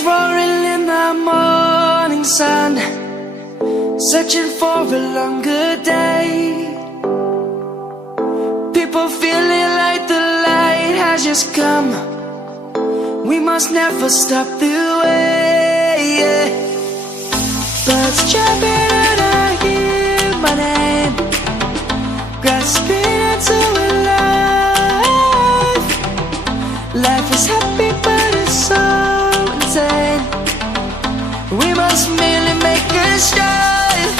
Lions roaring in the morning sun, searching for a longer day. People feeling like the light has just come. We must never stop the way. Birds jumping and I hear my name, grasping into a life. Life is happy but it's so insane. We must merely make a start.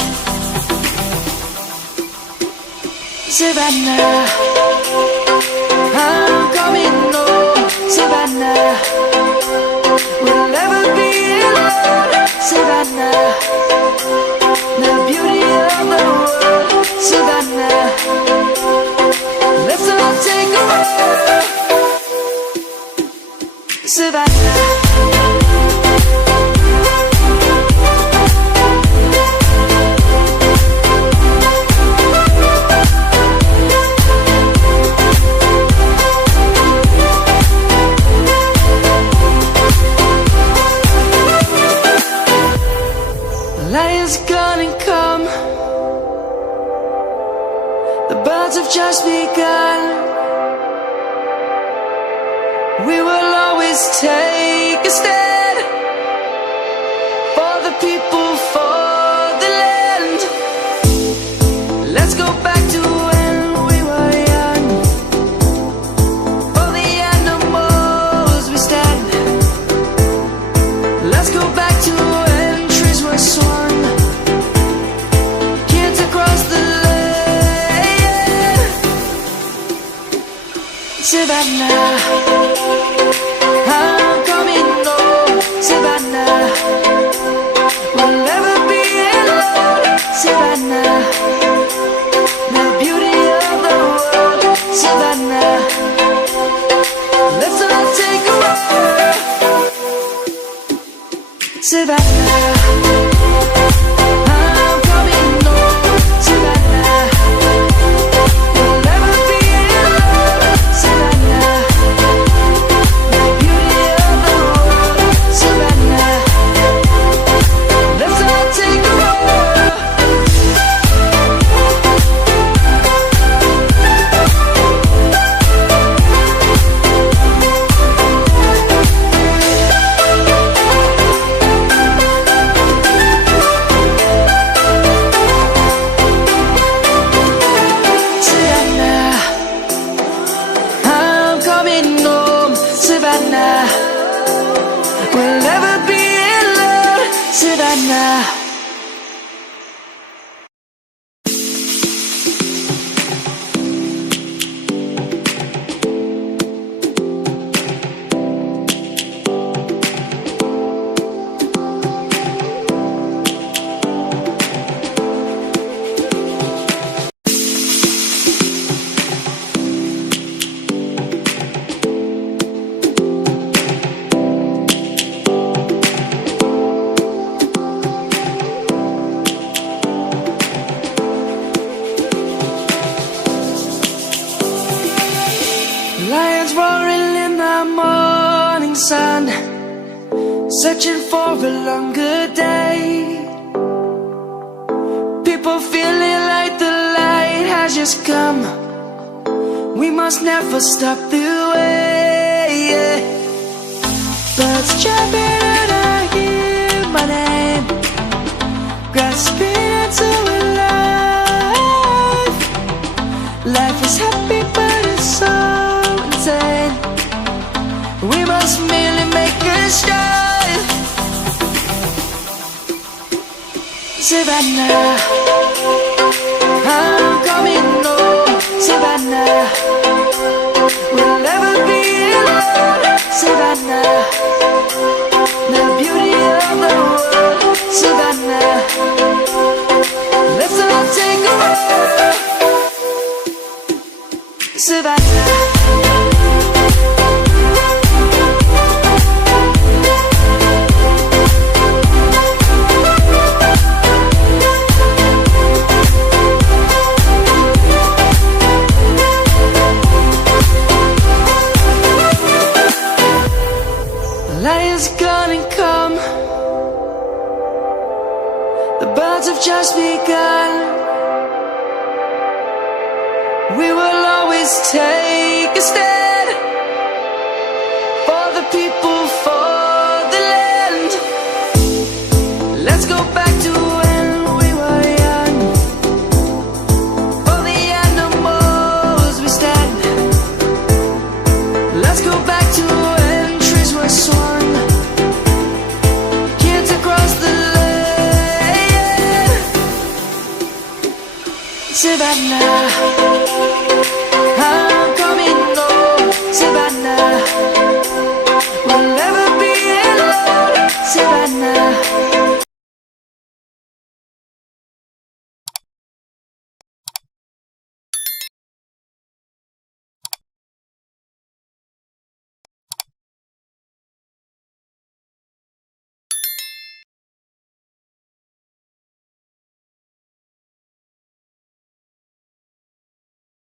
Savannah, I'm coming home. Savannah, we'll never be alone. Savannah, the beauty of the world. Savannah, let's all take a walk. Savannah. Lion's gonna come. The birds have just begun. We will always take a stand for the people, for the land. Let's go back to when we were young. For the animals we stand. Let's go back to when trees were swung, kids across the land. Savannah, I'm coming home. Savannah, we'll never be alone. Savannah, the beauty of the world. Savannah, let's all take a walk. Savannah, I'm coming home. Savannah, we'll never be alone. Savannah, the beauty of the world. Savannah, let's all take a walk. Savannah, I'm coming home. Savannah, we'll never be alone. Savannah. Lions roaring in the morning sun, searching for a longer day. People feeling like the light has just come. We must never stop the way. Birds jumping and I hear my name, grasping into a life. Life is happy but it's so insane. We must merely make a start. Savannah, I'm coming home. Savannah, we'll never be alone. Savannah, the beauty of the world. Savannah, let's all take a walk. Savannah. Lions gonna come. just begun. We will always take a step